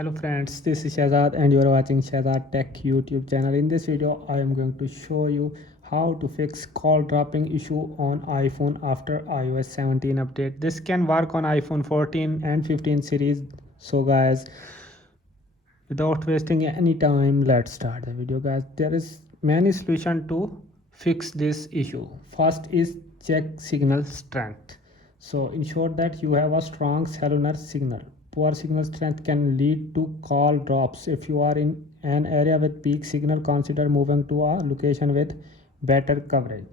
Hello friends, this is Shahzad and you are watching Shahzad Tech YouTube channel. In this video, I am going to show you how to fix call dropping issue on iPhone after iOS 17 update. This can work on iPhone 14 and 15 series. So guys, without wasting any time, let's start the video guys. There is many solution to fix this issue. First is check signal strength. So ensure that you have a strong cellular signal. Poor signal strength can lead to call drops. If you are in an area with peak signal, consider moving to a location with better coverage.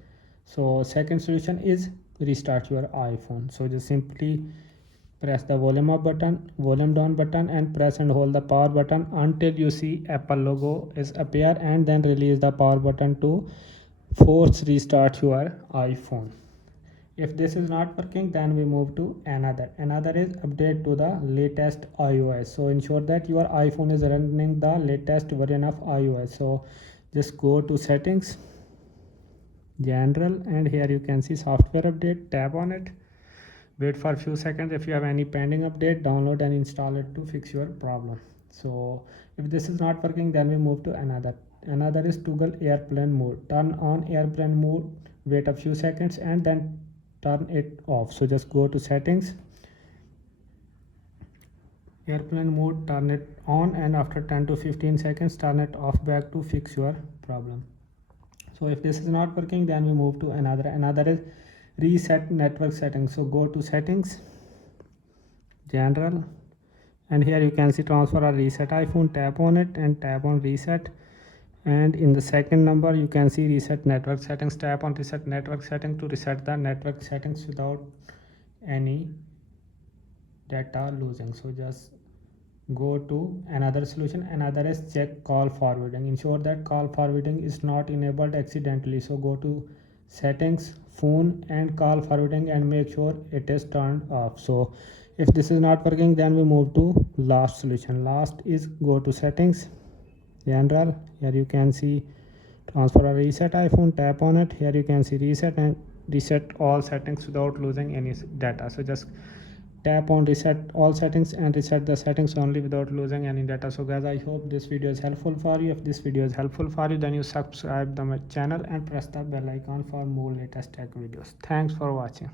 So second solution is restart your iPhone. So just simply press the volume down button and press and hold the power button until you see Apple logo is appear, and then release the power button to force restart your iPhone. If this is not working, then we move to another is update to the latest iOS. So ensure that your iPhone is running the latest version of iOS. So just go to settings, general, and here you can see software update. Tap on it, wait for a few seconds. If you have any pending update, download and install it to fix your problem. So if this is not working, then we move to another is toggle airplane mode. Turn on airplane mode, wait a few seconds, and then turn it off. So just go to settings, airplane mode, turn it on, and after 10 to 15 seconds turn it off back to fix your problem. So if this is not working, then we move to another is reset network settings. So go to settings, general, and here you can see transfer or reset iPhone. Tap on it and tap on reset, and in the second number you can see reset network settings. Tap on reset network setting to reset the network settings without any data losing. So just go to another solution. Another is check call forwarding. Ensure that call forwarding is not enabled accidentally. So go to settings, phone, and call forwarding, and make sure it is turned off. So if this is not working, then we move to last solution. Last is go to settings, general. Here you can see transfer or reset iPhone. Tap on it. Here you can see reset and reset all settings without losing any data. So just tap on reset all settings and reset the settings only without losing any data. So guys, I hope this video is helpful for you. If this video is helpful for you, then you subscribe to my channel and press the bell icon for more latest tech videos. Thanks for watching.